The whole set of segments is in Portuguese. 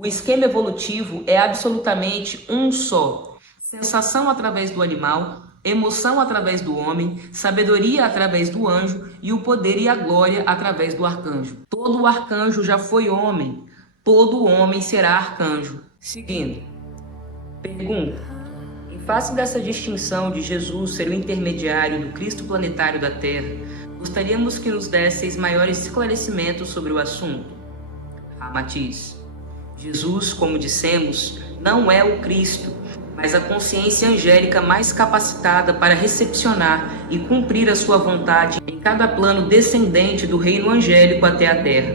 O esquema evolutivo é absolutamente um só. Sensação através do animal, emoção através do homem, sabedoria através do anjo e o poder e a glória através do arcanjo. Todo arcanjo já foi homem, todo homem será arcanjo. Seguindo. Pergunta. Em face dessa distinção de Jesus ser o intermediário do Cristo planetário da Terra, gostaríamos que nos desseis maiores esclarecimentos sobre o assunto. Ramatiz. Jesus, como dissemos, não é o Cristo, mas a consciência angélica mais capacitada para recepcionar e cumprir a sua vontade em cada plano descendente do reino angélico até a Terra.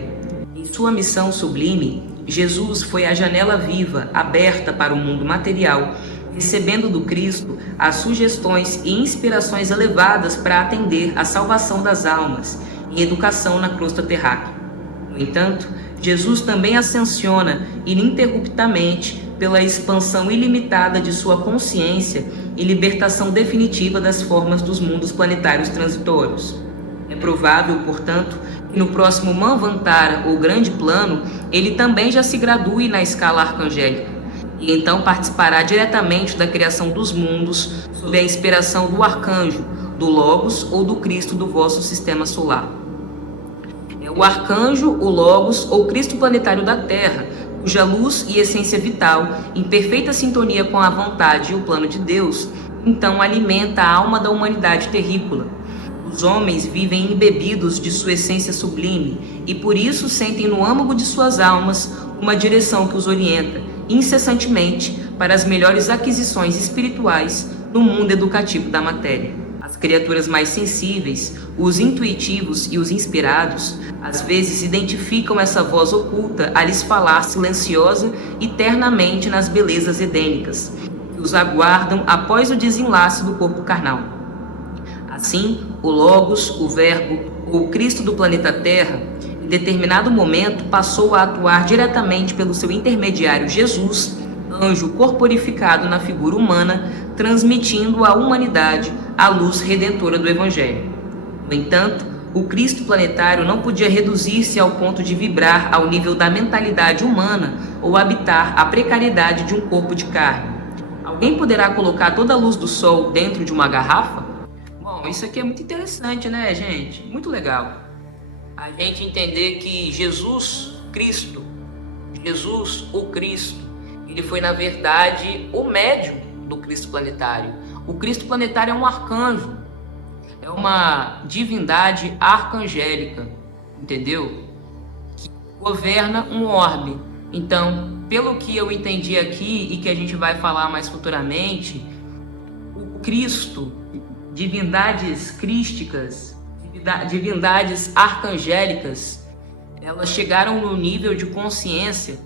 Em sua missão sublime, Jesus foi a janela viva, aberta para o mundo material, recebendo do Cristo as sugestões e inspirações elevadas para atender à salvação das almas em educação na crosta terráquea. No entanto, Jesus também ascensiona ininterruptamente pela expansão ilimitada de sua consciência e libertação definitiva das formas dos mundos planetários transitórios. É provável, portanto, que no próximo Manvantara, ou grande plano, ele também já se gradue na escala arcangélica, e então participará diretamente da criação dos mundos sob a inspiração do arcanjo, do Logos ou do Cristo do vosso sistema solar. É o arcanjo, o Logos ou Cristo planetário da Terra, cuja luz e essência vital, em perfeita sintonia com a vontade e o plano de Deus, então alimenta a alma da humanidade terrícola. Os homens vivem embebidos de sua essência sublime e por isso sentem no âmago de suas almas uma direção que os orienta incessantemente para as melhores aquisições espirituais no mundo educativo da matéria. As criaturas mais sensíveis, os intuitivos e os inspirados, às vezes identificam essa voz oculta a lhes falar silenciosa e ternamente nas belezas edênicas, que os aguardam após o desenlace do corpo carnal. Assim, o Logos, o Verbo ou o Cristo do planeta Terra, em determinado momento passou a atuar diretamente pelo seu intermediário Jesus, anjo corporificado na figura humana, transmitindo à humanidade a luz redentora do Evangelho. No entanto, o Cristo planetário não podia reduzir-se ao ponto de vibrar ao nível da mentalidade humana ou habitar a precariedade de um corpo de carne. Alguém poderá colocar toda a luz do sol dentro de uma garrafa? Bom, isso aqui é muito interessante, né, gente? Muito legal. A gente entender que Jesus, o Cristo, ele foi, na verdade, o médium do Cristo planetário. O Cristo planetário é um arcanjo, é uma divindade arcangélica, entendeu? Que governa um orbe. Então, pelo que eu entendi aqui e que a gente vai falar mais futuramente, o Cristo, divindades crísticas, divindades arcangélicas, elas chegaram no nível de consciência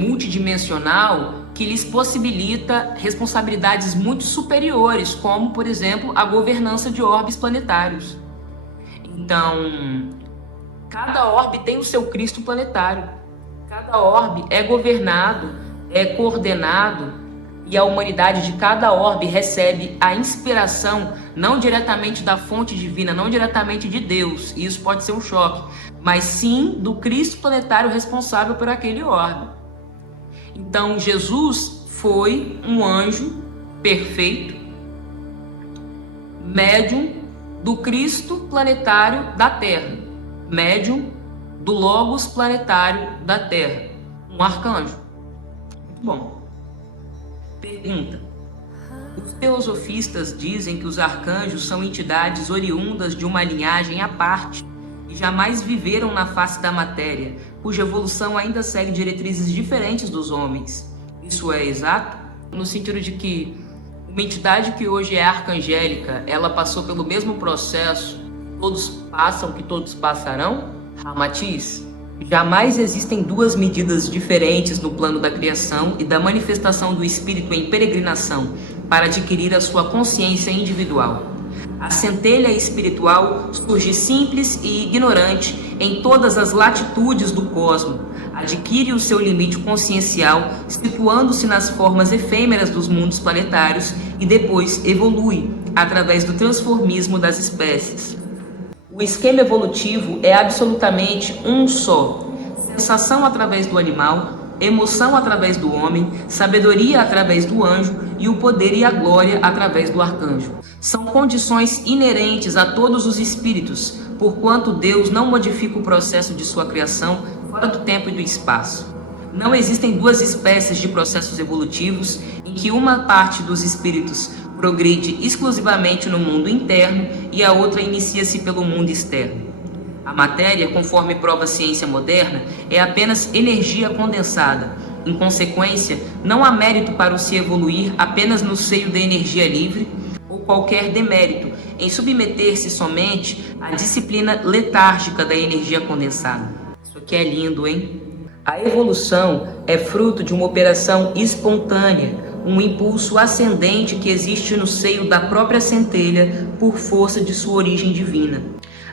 multidimensional que lhes possibilita responsabilidades muito superiores, como, por exemplo, a governança de orbes planetários. Então, cada orbe tem o seu Cristo planetário. Cada orbe é governado, é coordenado, e a humanidade de cada orbe recebe a inspiração não diretamente da fonte divina, não diretamente de Deus, e isso pode ser um choque, mas sim do Cristo planetário responsável por aquele orbe. Então, Jesus foi um anjo perfeito, médium do Cristo planetário da Terra, médium do Logos planetário da Terra, um arcanjo. Muito bom. Pergunta. Os teosofistas dizem que os arcanjos são entidades oriundas de uma linhagem à parte e jamais viveram na face da matéria, cuja evolução ainda segue diretrizes diferentes dos homens. Isso é exato? No sentido de que uma entidade que hoje é arcangélica, ela passou pelo mesmo processo, todos passam que todos passarão? Ramatiz, jamais existem duas medidas diferentes no plano da criação e da manifestação do espírito em peregrinação para adquirir a sua consciência individual. A centelha espiritual surge simples e ignorante em todas as latitudes do cosmos, adquire o seu limite consciencial, situando-se nas formas efêmeras dos mundos planetários e depois evolui através do transformismo das espécies. O esquema evolutivo é absolutamente um só. sensação através do animal, emoção através do homem, sabedoria através do anjo e o poder e a glória através do arcanjo. São condições inerentes a todos os espíritos, porquanto Deus não modifica o processo de sua criação fora do tempo e do espaço. Não existem duas espécies de processos evolutivos em que uma parte dos espíritos progride exclusivamente no mundo interno e a outra inicia-se pelo mundo externo. A matéria, conforme prova a ciência moderna, é apenas energia condensada. Em consequência, não há mérito para o se evoluir apenas no seio da energia livre ou qualquer demérito em submeter-se somente à disciplina letárgica da energia condensada. Isso aqui é lindo, hein? A evolução é fruto de uma operação espontânea, um impulso ascendente que existe no seio da própria centelha por força de sua origem divina.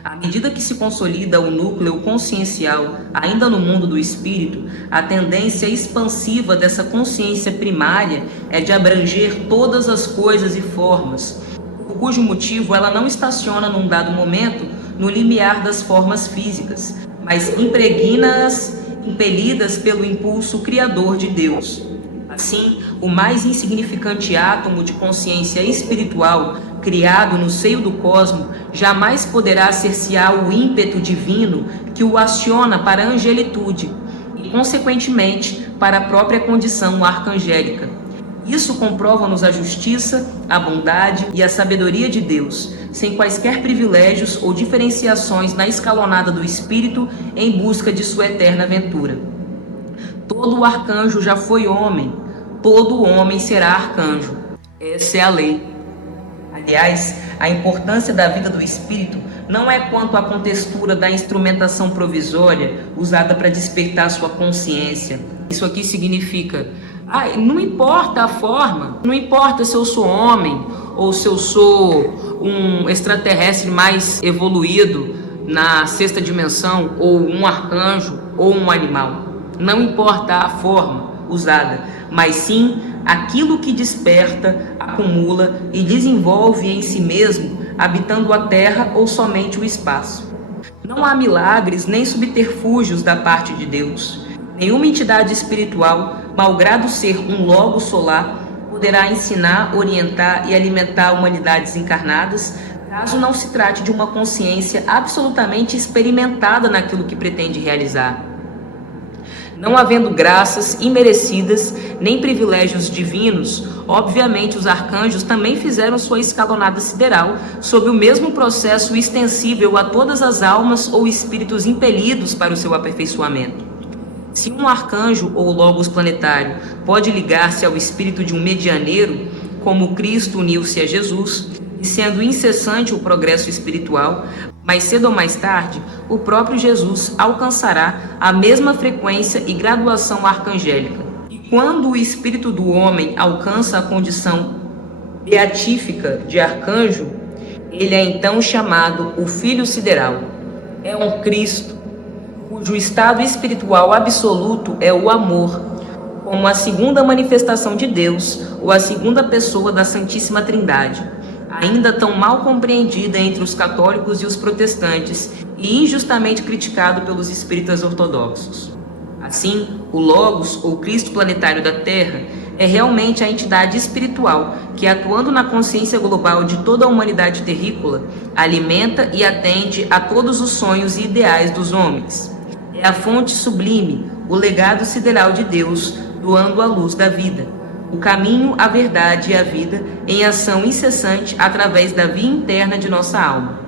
À medida que se consolida o núcleo consciencial, ainda no mundo do espírito, a tendência expansiva dessa consciência primária é de abranger todas as coisas e formas, por cujo motivo ela não estaciona num dado momento no limiar das formas físicas, mas impregna-as, impelidas pelo impulso criador de Deus. Assim, o mais insignificante átomo de consciência espiritual criado no seio do cosmo jamais poderá cercear o ímpeto divino que o aciona para a angelitude e, consequentemente, para a própria condição arcangélica. Isso comprova-nos a justiça, a bondade e a sabedoria de Deus, sem quaisquer privilégios ou diferenciações na escalonada do espírito em busca de sua eterna ventura. Todo arcanjo já foi homem, todo homem será arcanjo. Essa é a lei. Aliás, a importância da vida do espírito não é quanto à contextura da instrumentação provisória usada para despertar sua consciência. Isso aqui significa, não importa a forma, não importa se eu sou homem ou se eu sou um extraterrestre mais evoluído na sexta dimensão, ou um arcanjo, ou um animal. Não importa a forma usada, mas sim aquilo que desperta, acumula e desenvolve em si mesmo, habitando a terra ou somente o espaço. Não há milagres nem subterfúgios da parte de Deus. Nenhuma entidade espiritual, malgrado ser um logo solar, poderá ensinar, orientar e alimentar humanidades encarnadas, caso não se trate de uma consciência absolutamente experimentada naquilo que pretende realizar. Não havendo graças imerecidas nem privilégios divinos, obviamente os arcanjos também fizeram sua escalonada sideral sob o mesmo processo extensível a todas as almas ou espíritos impelidos para o seu aperfeiçoamento. Se um arcanjo ou logos planetário pode ligar-se ao espírito de um medianeiro, como Cristo uniu-se a Jesus, e sendo incessante o progresso espiritual, mais cedo ou mais tarde, o próprio Jesus alcançará a mesma frequência e graduação arcangélica. E quando o espírito do homem alcança a condição beatífica de arcanjo, ele é então chamado o Filho Sideral. É um Cristo, cujo estado espiritual absoluto é o amor, como a segunda manifestação de Deus ou a segunda pessoa da Santíssima Trindade, ainda tão mal compreendida entre os católicos e os protestantes e injustamente criticado pelos espíritas ortodoxos. Assim, o Logos, ou Cristo planetário da Terra, é realmente a entidade espiritual que, atuando na consciência global de toda a humanidade terrícola, alimenta e atende a todos os sonhos e ideais dos homens. É a fonte sublime, o legado sideral de Deus, doando a luz da vida, o caminho, a verdade e a vida em ação incessante através da via interna de nossa alma.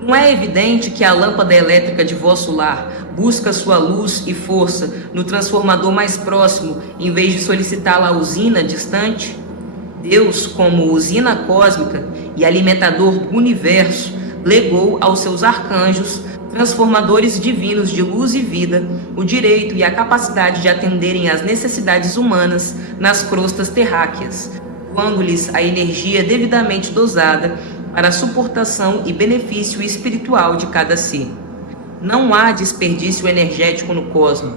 Não é evidente que a lâmpada elétrica de vosso lar busca sua luz e força no transformador mais próximo, em vez de solicitá-la à usina distante? Deus, como usina cósmica e alimentador do universo, legou aos seus arcanjos, transformadores divinos de luz e vida, o direito e a capacidade de atenderem às necessidades humanas nas crostas terráqueas, doando-lhes a energia devidamente dosada para a suportação e benefício espiritual de cada ser. Não há desperdício energético no cosmos.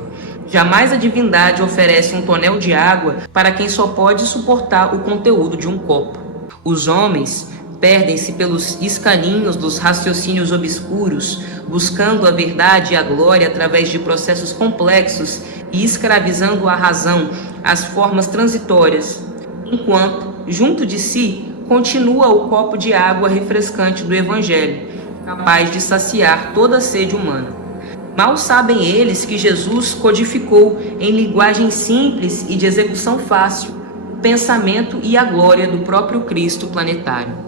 Jamais a divindade oferece um tonel de água para quem só pode suportar o conteúdo de um copo. Os homens Perdem-se pelos escaninhos dos raciocínios obscuros, buscando a verdade e a glória através de processos complexos e escravizando a razão, as formas transitórias, enquanto, junto de si, continua o copo de água refrescante do Evangelho, capaz de saciar toda a sede humana. Mal sabem eles que Jesus codificou em linguagem simples e de execução fácil o pensamento e a glória do próprio Cristo planetário.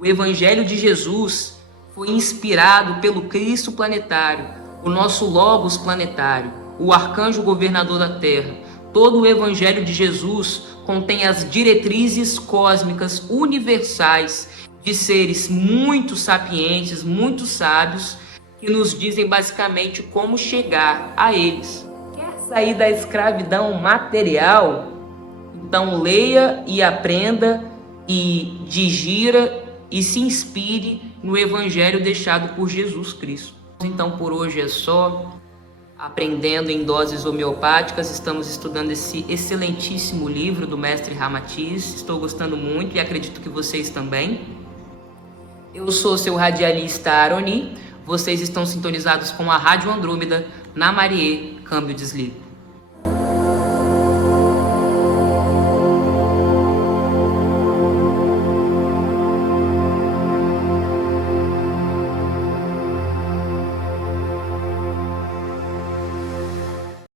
O Evangelho de Jesus foi inspirado pelo Cristo planetário, o nosso Logos planetário, o arcanjo governador da Terra. Todo o Evangelho de Jesus contém as diretrizes cósmicas universais de seres muito sapientes, muito sábios, que nos dizem basicamente como chegar a eles. Quer sair da escravidão material? Então leia e aprenda e digira e se inspire no Evangelho deixado por Jesus Cristo. Então por hoje é só. Aprendendo em doses homeopáticas, estamos estudando esse excelentíssimo livro do mestre Ramatiz. Estou gostando muito e acredito que vocês também. Eu sou seu radialista Aroni. Vocês estão sintonizados com a Rádio Andrômeda, na Marie, câmbio desligo.